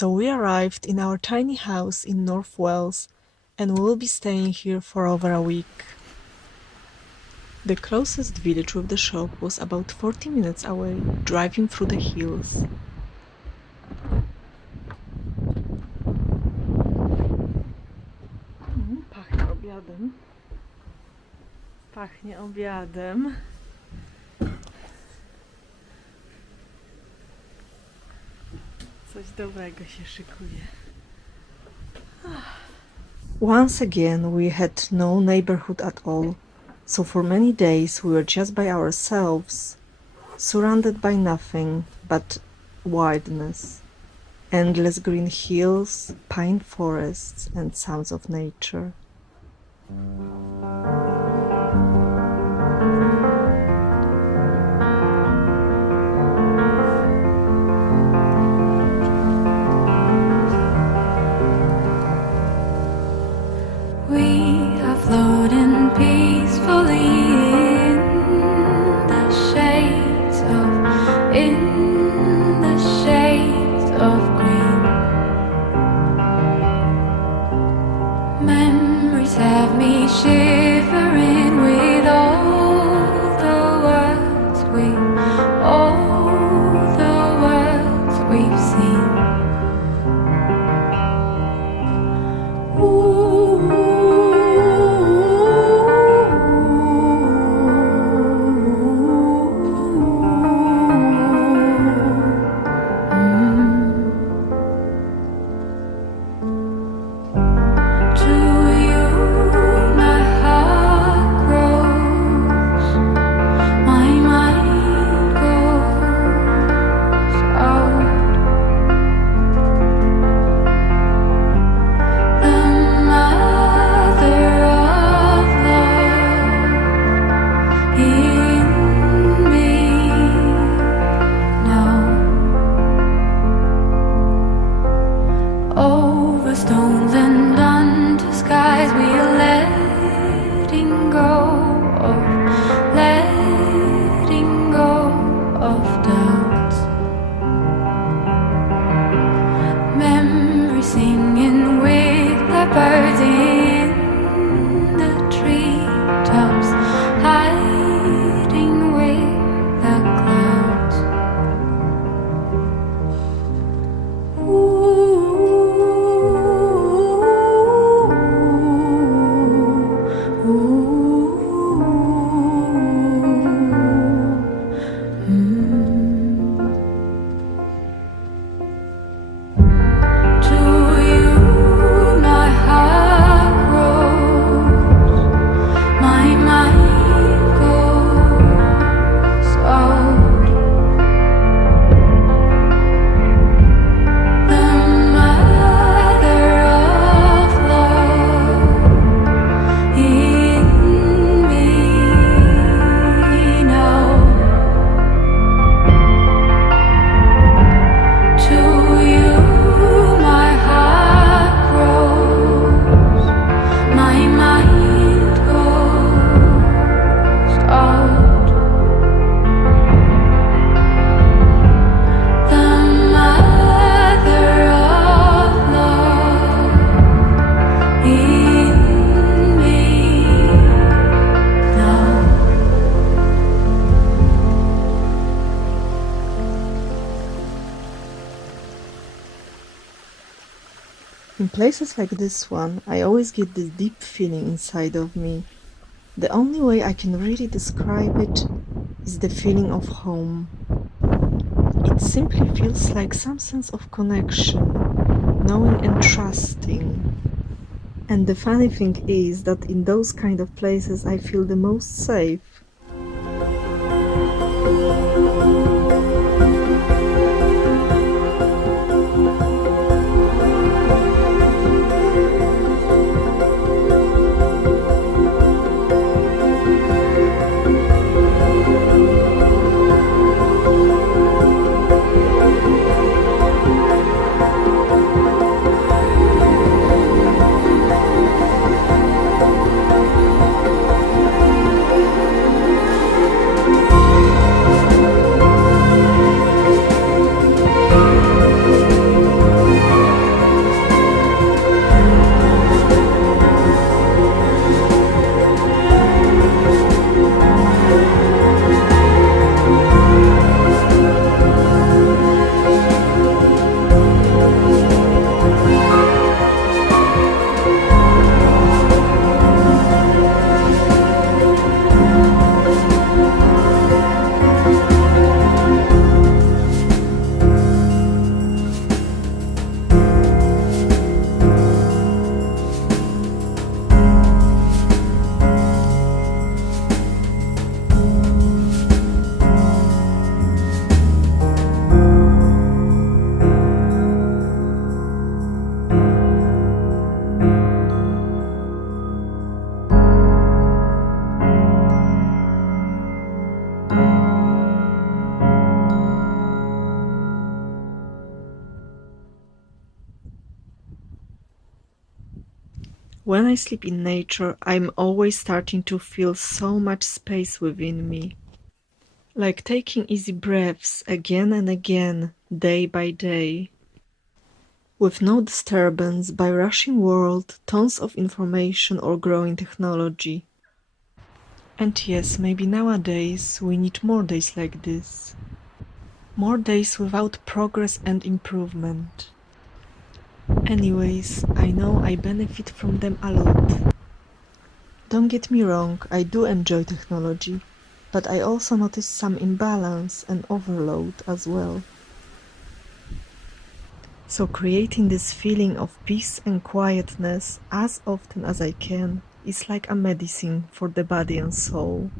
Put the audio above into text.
So we arrived in our tiny house in North Wales and we'll be staying here for over a week. The closest village with the shop was about 40 minutes away, driving through the hills. Pachnie obiadem. Pachnie obiadem. Coś dobrego się szykuje. Once again we had no neighborhood at all, so for many days we were just by ourselves, surrounded by nothing but wildness, endless green hills, pine forests and sounds of nature. Floating peacefully in the shades of green. Memories have me shivering with all the words we've seen. In places like this one, I always get this deep feeling inside of me. The only way I can really describe it is the feeling of home. It simply feels like some sense of connection, knowing and trusting. And the funny thing is that in those kind of places I feel the most safe. When I sleep in nature, I'm always starting to feel so much space within me. Like taking easy breaths again and again, day by day. With no disturbance by rushing world, tons of information or growing technology. And yes, maybe nowadays we need more days like this. More days without progress and improvement. Anyways, I know I benefit from them a lot. Don't get me wrong, I do enjoy technology, but I also notice some imbalance and overload as well. So creating this feeling of peace and quietness as often as I can is like a medicine for the body and soul.